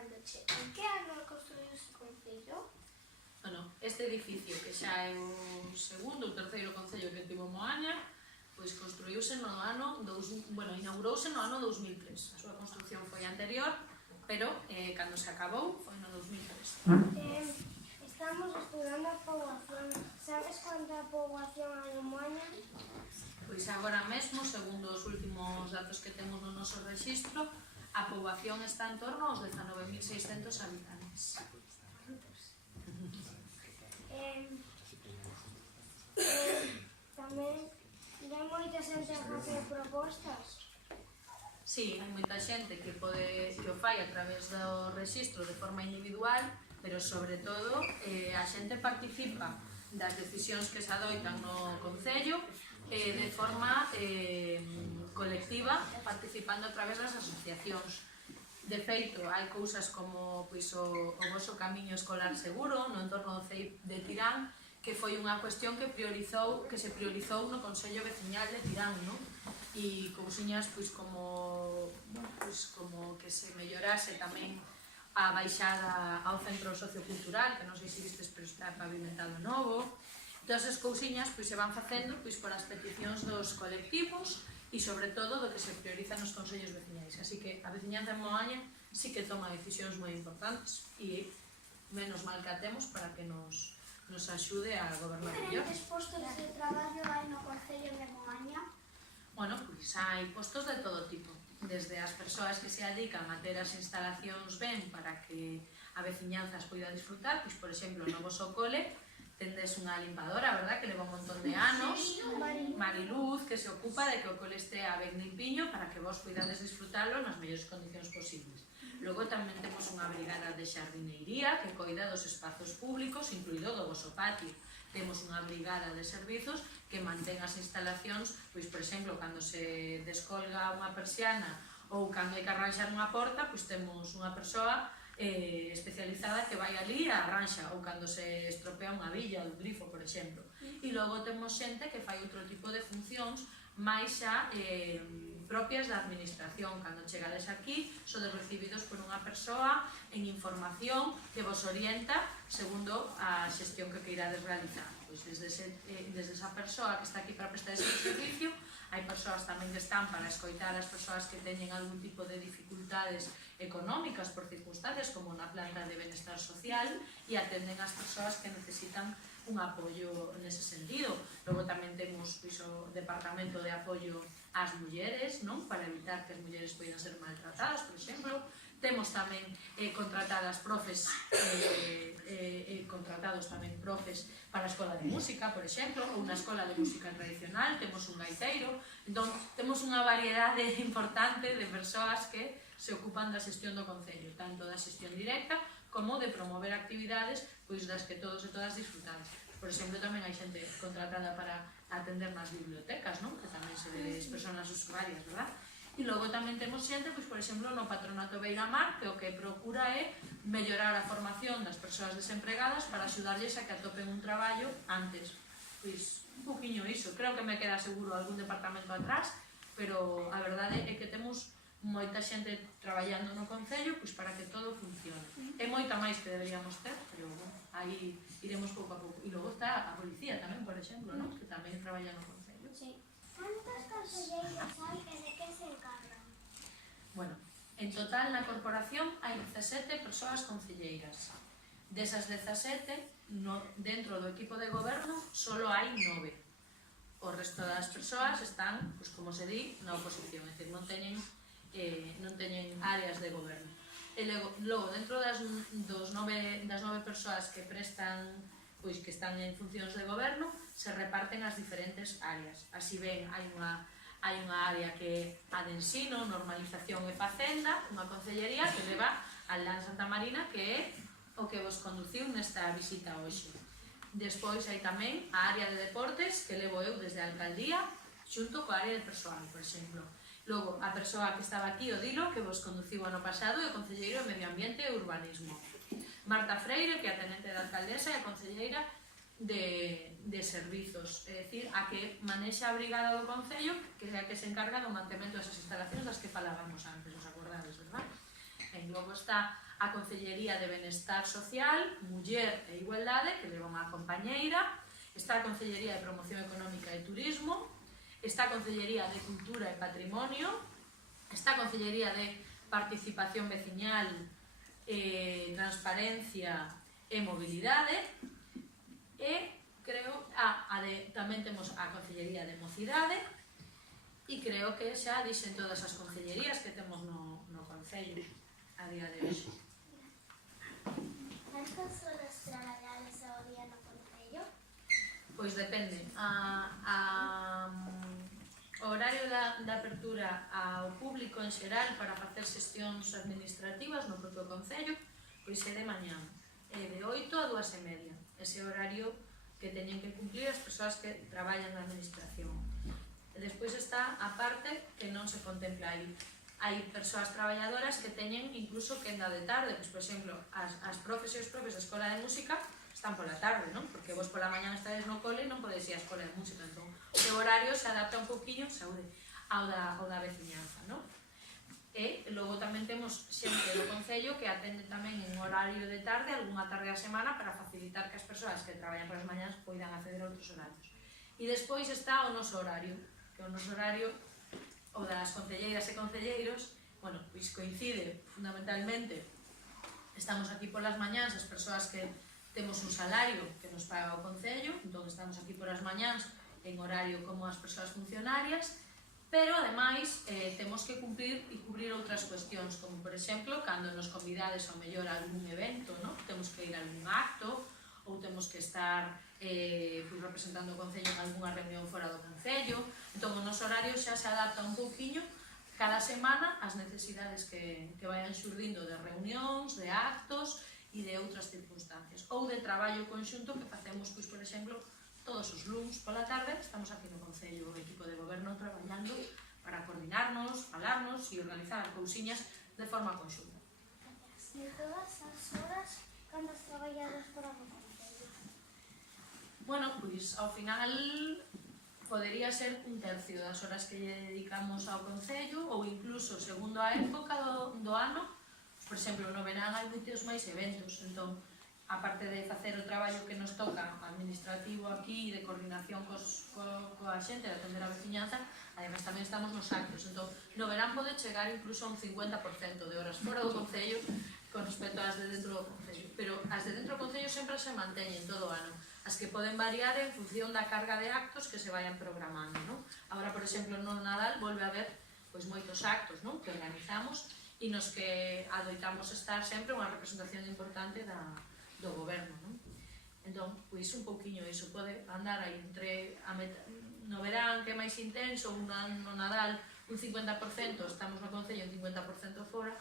preguntándose, en que ano construíuse o Concello? Bueno, este edificio, que xa é o segundo ou terceiro concello que tivo Moaña, pois construíuse no ano, inaugurouse no ano 2003. A súa construcción foi anterior, pero cando se acabou foi no 2003. Estamos estudando a poboación. Sabes cuánta poboación hai en Moaña? Pois agora mesmo, segundo os últimos datos que temos no noso rexistro, a poboación está en torno aos 19.600 habitantes. Tamén hai moita xente a facer propostas. Sí, hai moita xente que o fai a través do rexistro de forma individual, pero sobre todo a xente participa das decisións que se adoitan no Concello de forma colectiva, participando a través das asociacións. De feito, hai cousas como o voso camiño escolar seguro no entorno do CEIP de Tirán, que foi unha cuestión que se priorizou no Consello Veciñal de Tirán, non? E cousiñas como que se mellorase tamén a baixada ao centro sociocultural, que non sei se vistes, pero está pavimentado novo. Todas as cousiñas se van facendo por as peticións dos colectivos e sobre todo do que se prioriza nos consellos veciñais. Así que a veciñanza en Moaña sí que toma decisións moi importantes e menos mal que a temos para que nos axude a gobernar mellor. Diferentes postos de traballo hai no Concello de Moaña? Bueno, pois hai postos de todo tipo, desde as persoas que se dedican a ter as instalacións ben para que a veciñanza as poida disfrutar, pois, por exemplo, no voso cole tendes unha limpadora, verdad, que leva un montón de anos, Mariluz, que se ocupa de que o cole estea ben limpiño para que vos poidades disfrutalo nas mellores condicións posibles. Logo tamén temos unha brigada de xardineiría que coida dos espazos públicos, incluído do voso patio. Temos unha brigada de servizos que mantén as instalacións, pois, por exemplo, cando se descolga unha persiana ou cando hai que arranxar unha porta, pois temos unha persoa especializada que vai ali a arranxa, ou cando se estropea unha billa ou un grifo, por exemplo. E logo temos xente que fai outro tipo de funcións máis xa propias da administración. Cando chegades aquí, sodes recibidos por unha persoa en información que vos orienta segundo a xestión que queirades realizar. Pois desde esa persoa que está aquí para prestar ese servicio, hai persoas tamén que están para escoitar as persoas que teñen algún tipo de dificultades económicas por circunstancias como na planta de benestar social e atenden as persoas que necesitan un apoio nese sentido. Logo tamén temos o departamento de apoio ás mulleres, non? Para evitar que as mulleres poidan ser maltratadas, por exemplo. Temos tamén contratados tamén profes para a escola de música, por exemplo, ou na escola de música tradicional, temos un gaiteiro. Entón, temos unha variedade importante de persoas que se ocupan da xestión do Concello, tanto da xestión directa como de promover actividades das que todos e todas disfrutamos. Por exemplo, tamén hai xente contratada para atender nas bibliotecas, que tamén se des persoas usuarias, verdad? E logo tamén temos xente, por exemplo, no Patronato Beiramar, que o que procura é mellorar a formación das persoas desempregadas para axudarlles a que atopen un traballo antes. Pois, un poquinho iso. Creo que me queda seguro algún departamento atrás, pero a verdade é que temos moita xente traballando no Concello para que todo funcione. É moita máis que deberíamos ter, pero aí iremos pouco a pouco. E logo está a policía tamén, por exemplo, que tamén traballa no Concello. Sí. Cantas conselleiras hai e de que se encargan? Bueno, en total na corporación hai 17 persoas concelleiras. Desas 17, dentro do equipo de goberno, só hai 9. O resto das persoas están, como se di, na oposición, é dicir, non teñen áreas de goberno. E logo, dentro das 9 persoas que prestan, que están en funcións de goberno, se reparten as diferentes áreas. Así ben, hai unha área que é a de ensino, normalización e facenda, unha concellería que leva a Aldán Santa Marina, que é o que vos conduciu nesta visita hoxe. Despois hai tamén a área de deportes, que levo eu desde a alcaldía, xunto coa área de persoal, por exemplo. Logo, a persoa que estaba aquí, o Dilo, que vos conduciu ano pasado, é o concelleiro de Medio Ambiente e Urbanismo. Marta Freire, que é a tenente da alcaldesa, é a concelleira de servizos, é dicir, a que manexa a brigada do Concello, que é a que se encarga do mantemento desas instalacións das que falábamos antes, os acordades, verdad? E logo está a Concellería de Benestar Social, Muller e Igualdade, que leva unha compañeira, está a Concellería de Promoción Económica e Turismo, está a Concellería de Cultura e Patrimonio, está a Concellería de Participación Veciñal, Transparencia e Mobilidade, e creo, tamén temos a Concellería de Mocidade, e creo que xa dixen todas as concellerías que temos no Concello a día de hoxe. Cantas horas traballades ao día no Concello? Pois depende. O horario da apertura ao público en xeral para facer xestións administrativas no propio Concello, pois é de mañá, de 8 a 2:30. Ese horario que teñen que cumplir as persoas que traballan na administración. Despois está a parte que non se contempla aí. Hai persoas traballadoras que teñen incluso quenda de tarde, pois, por exemplo, as profes e os profes da Escola de Música están pola tarde, non? Porque vos pola mañá estades no cole e non podedes ir á Escola de Música, entón o seu horario se adapta un poquinho ao da veciñanza, non? E logo tamén temos xente do Concello que atende tamén en horario de tarde, algunha tarde a semana, para facilitar que as persoas que traballan polas mañás poidan acceder a outros horarios. E despois está o noso horario, que o noso horario, o das concelleiras e concelleiros, bueno, pois coincide fundamentalmente, estamos aquí polas mañáns, as persoas que temos un salario que nos paga o Concello, entón estamos aquí polas mañáns en horario como as persoas funcionarias, pero ademais temos que cumplir e cubrir outras cuestións, como por exemplo, cando nos convidades ao mellor a algún evento, non? Temos que ir a algún acto, ou temos que estar representando o Concello en algunha reunión fora do Concello. Entón o noso horario xa se adapta un pouquiño cada semana ás necesidades que vayan xurdindo de reunións, de actos e de outras circunstancias, ou de traballo conxunto que facemos, pois, por exemplo, todos os luns pola tarde estamos aquí no Concello, o equipo de goberno traballando para coordinarnos, falarnos e organizar cousiñas de forma conxunta. De todas as horas, cantas traballades fora do Concello? Bueno, pois ao final podería ser un tercio das horas que lle dedicamos ao Concello, ou incluso segundo a época do ano. Por exemplo, no verán hai moitos máis eventos, entón, aparte de facer o traballo que nos toca administrativo aquí, de coordinación coa xente, de atender a veciñanza, ademais tamén estamos nos actos, entón, no verán pode chegar incluso a un 50% de horas fora do Concello con respecto ás de dentro do Concello, pero as de dentro do Concello sempre se manteñen todo o ano. As que poden variar en función da carga de actos que se vayan programando, non? Agora, por exemplo, no Nadal volve a haber pois moitos actos, non? Que organizamos e nos que adoitamos estar sempre unha representación importante do goberno, non? Entón, pois un pouquiño iso, pode andar aí entre no verán que é máis intenso, no Nadal un 50% estamos no Concello, un 50% fora,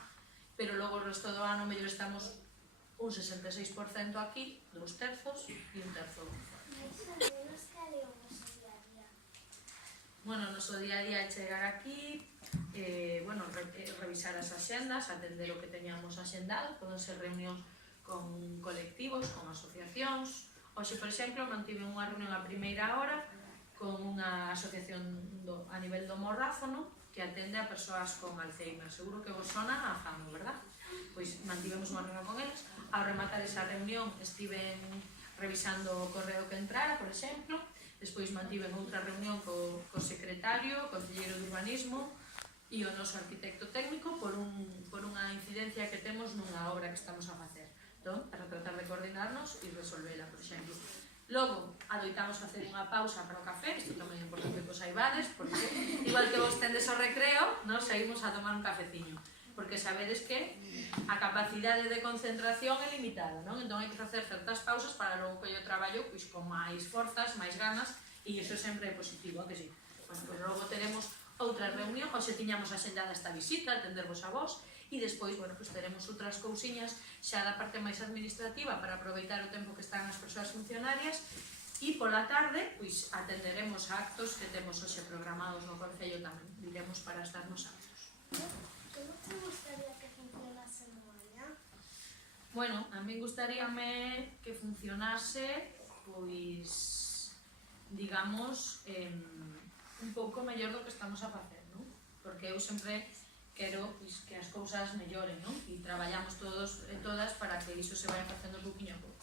pero logo o resto do ano mellor estamos un 66% aquí, 2/3 e un terzo fora. Mais ao menos cal é o noso día a día? Bueno, o noso día a día é chegar aquí, revisar as axendas, atender o que teñamos axendado, poden ser reunións con colectivos, con asociacións. Hoxe, por exemplo, mantive unha reunión a primeira hora con unha asociación a nivel do Morrázono que atende a persoas con Alzheimer. Seguro que vos sona a FAMO, verdad? Pois mantivemos unha reunión con eles. Ao rematar esa reunión estiven revisando o correo que entrara, por exemplo. Despois mantiven outra reunión co secretario, concelleiro de urbanismo e o noso arquitecto técnico por unha incidencia que temos nunha obra que estamos a facer. Entón, para tratar de coordinarnos e resolvela, por exemplo. Logo, adoitamos facer unha pausa para o café, isto tamén é importante que os saibades, porque igual que vos tendes o recreo, nos saímos a tomar un cafeciño, porque sabedes que a capacidade de concentración é limitada, non? Entón hai que facer certas pausas para logo que yo traballo pois, con máis forzas, máis ganas, e iso sempre é positivo, que sí? Pois logo teremos outra reunión, hoxe tiñamos axendada esta visita, atendervos a vos, e despois, pois teremos outras cousiñas xa da parte máis administrativa para aproveitar o tempo que están as persoas funcionarias, e pola tarde, pois atenderemos a actos que temos hoxe programados no Concello tamén, diremos para estar nos actos. Como te gustaría que funcionase no mañá? Bueno, a min gustaríame que funcionase, pois, digamos, un pouco mellor do que estamos a facer, non? Porque eu sempre quero pois, que as cousas melloren, non? E traballamos todos e todas para que iso se vaya facendo pouquinho a pouco.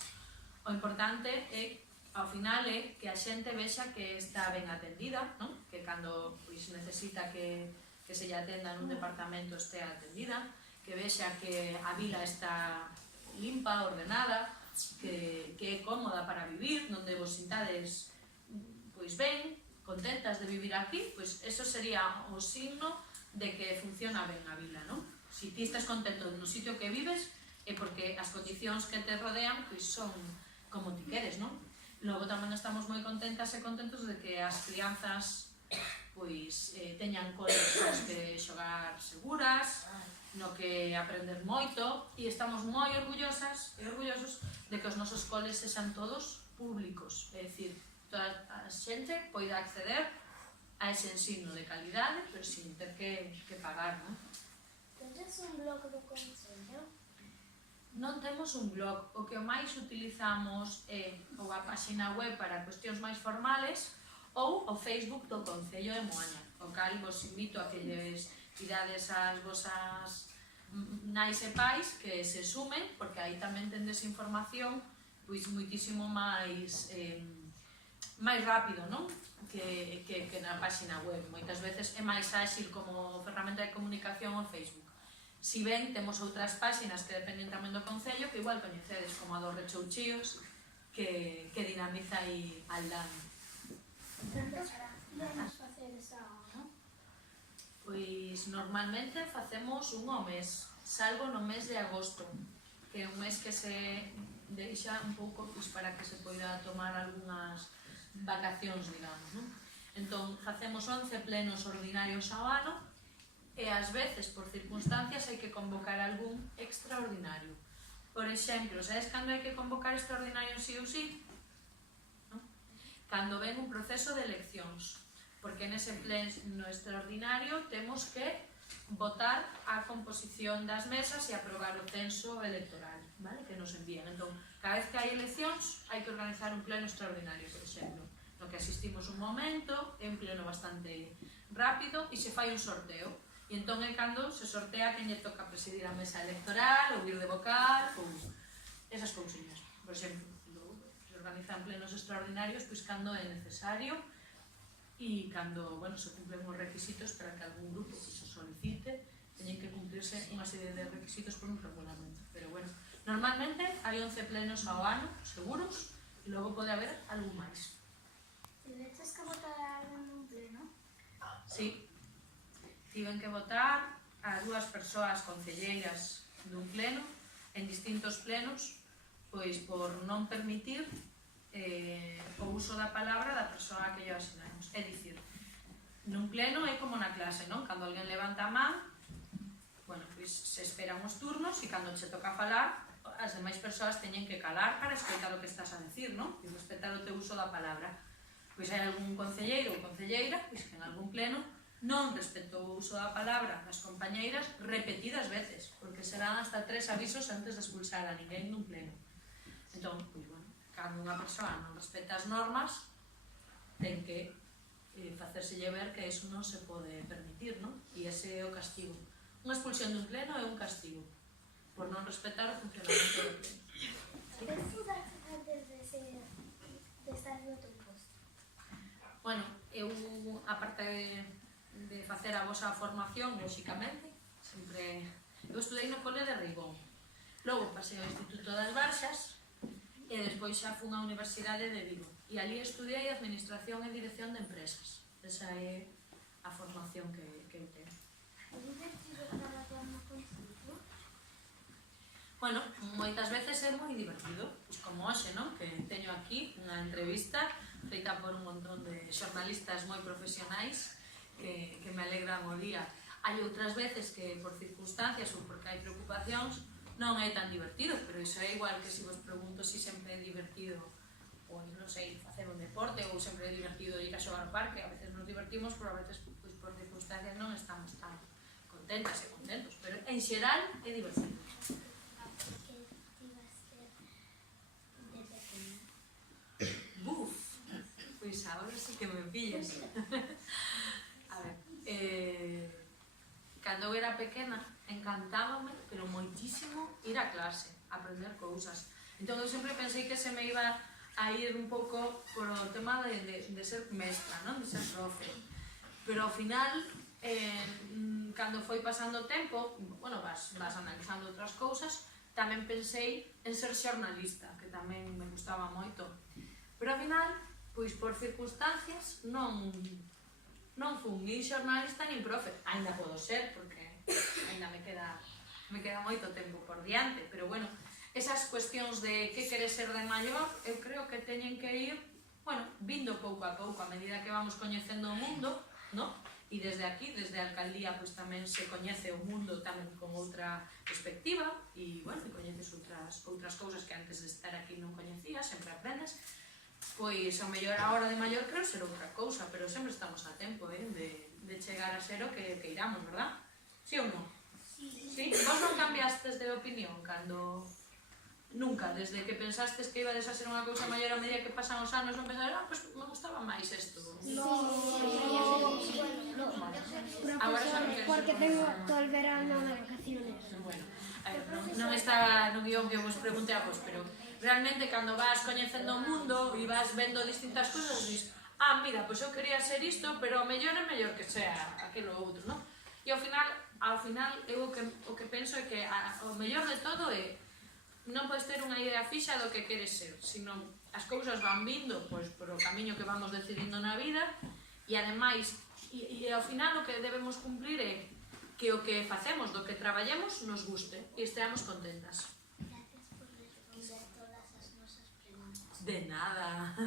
O importante é, ao final, é que a xente vexa que está ben atendida, non? Que cando pois, necesita que se lle atenda nun departamento estea atendida, que vexa que a vila está limpa, ordenada, que é cómoda para vivir, onde vos sintades pois ben, contentas de vivir aquí, pois eso sería o signo de que funciona ben a vila, non? Si ti estás contento no sitio que vives é porque as condicións que te rodean pois son como ti queres, non? Logo tamén estamos moi contentas e contentos de que as crianzas pois teñan coles nos que xogar seguras, no que aprender moito, e estamos moi orgullosas e orgullosos de que os nosos coles sexan todos públicos, é dicir, toda a xente poida acceder a ese ensino de calidade, pero sin ter que pagar, non? Tedes un blog do Concello? Non temos un blog, o que máis utilizamos é ou a páxina web para cuestións máis formales ou o Facebook do Concello de Moaña, o cal vos invito a que lles pidades as vosas nais e pais que se sumen, porque aí tamén tendes información pois muitísimo máis rápido, non? Que na páxina web. Moitas veces é máis áxil como ferramenta de comunicación o Facebook. Si ben, temos outras páxinas que dependen tamén do Concello, que igual coñecedes, como a dos Rechouchíos, que dinamiza aí Aldán. Vamos facer esa hora? Pois normalmente facemos un ao mes, salvo no mes de agosto, que é un mes que se deixa un pouco pois, para que se poida tomar algunhas vacacións, digamos, non? Entón, facemos 11 plenos ordinarios ao ano e ás veces, por circunstancias, hai que convocar algún extraordinario. Por exemplo, sabes cando hai que convocar extraordinario sí ou sí? Non? Cando ven un proceso de eleccións, porque nese pleno extraordinario temos que votar a composición das mesas e aprobar o censo electoral, vale? Que nos envían. Entón, cada vez que hai eleccións, hai que organizar un pleno extraordinario, por exemplo, no que asistimos un momento, é un pleno bastante rápido e se fai un sorteo. E entón é cando se sortea quen lle toca presidir a mesa electoral, ou ir de vocal, ou esas cousiñas. Por exemplo, se organizan plenos extraordinarios, pois cando é necesario e cando, bueno, se cumplen os requisitos para que algún grupo que se solicite teñen que cumplirse unha serie de requisitos por un regulamento. Pero, bueno, normalmente hai 11 plenos ao ano, seguros, e logo pode haber algún máis. Tiveches que votar en un pleno? Sí. Tiven que votar a 2 persoas concelleiras dun pleno, en distintos plenos, pois por non permitir o uso da palabra da persoa que lle asinamos. É dicir, nun pleno é como na clase, non? Cando alguén levanta a man, bueno, pois se esperan os turnos e cando che toca falar, as demais persoas teñen que calar para escoitar o que estás a decir, non? E respetar o teu uso da palabra. Pois hai algún concelleiro ou concelleira, pois que en algún pleno non respetou o uso da palabra das compañeiras repetidas veces, porque serán hasta 3 avisos antes de expulsar a ninguén dun pleno. Entón, pois, bueno, cando unha persoa non respeta as normas, ten que facérselle ver que iso non se pode permitir, non? E ese é o castigo. Unha expulsión dun pleno é un castigo, por non respetar o funcionamento do pleno. Que estudaste antes de estar no teu posto? Bueno, eu, aparte de facer a vosa formación, lóxicamente, sempre... Eu estudei no cole de Reibón, logo pasei ao Instituto das Barxas e despois xa fun á Universidade de Vigo e ali estudei Administración e Dirección de Empresas. Esa é a formación que eu tenho. É divertido traballar no Concello? Bueno, moitas veces é moi divertido, pois como hoxe, non? Que teño aquí unha entrevista feita por un montón de xornalistas moi profesionais que me alegran o día. Hai outras veces que por circunstancias ou porque hai preocupacións non é tan divertido, pero iso é igual que se vos pregunto se sempre é divertido ou, non sei, facer un deporte ou sempre é divertido ir a xogar ao parque. A veces nos divertimos, pero a veces pois, por circunstancias non estamos tan contentas e contentos, pero en xeral é divertido. Que ibas ser de pequena? Buf, pois agora sí que me pillas. A ver, cando eu era pequena, encantábame, pero moitísimo, ir a clase, aprender cousas. Entón, eu sempre pensei que se me iba a ir un pouco por o tema de ser mestra, non? De ser profe. Pero ao final, cando foi pasando o tempo, bueno, vas analizando outras cousas, tamén pensei en ser xornalista, que tamén me gustaba moito. Pero ao final, pois por circunstancias, non fui nin xornalista nin profe. Ainda podo ser, porque ainda me queda moito tempo por diante, pero bueno, esas cuestións de que queres ser de maior, eu creo que teñen que ir, bueno, vindo pouco a pouco, a medida que vamos coñecendo o mundo, ¿no? E desde aquí, desde a alcaldía, pues tamén se coñece o mundo tamén con outra perspectiva e, bueno, coñeces outras cousas que antes de estar aquí non coñecías, sempre aprendes. Pois, ao mellor, a hora de maior creo ser outra cousa, pero sempre estamos a tempo, de chegar a ser o que iramos, verdad? Sí ou non? Sí. Vos non cambiastes de opinión cando... Nunca, desde que pensastes que ibades a ser unha cousa maior a medida que pasan os anos, non pensades, pues me gustaba máis isto. Porque tengo todo el verano de vacaciones. Bueno, a ver, non está no guión que vos pregunte a vos, pero realmente cando vas coñecendo o mundo e vas vendo distintas cousas, dis, mira, pois eu quería ser isto, pero o mellor é mellor que sea aquilo outro, non? E ao final, eu o que penso é que o mellor de todo é non podes ter unha idea fixa do que queres ser, senón as cousas van vindo pois, por o camiño que vamos decidindo na vida e ademais, e ao final o que debemos cumplir é que o que facemos, do que traballemos, nos guste e esteamos contentas. Gracias por responder todas as nosas preguntas. De nada.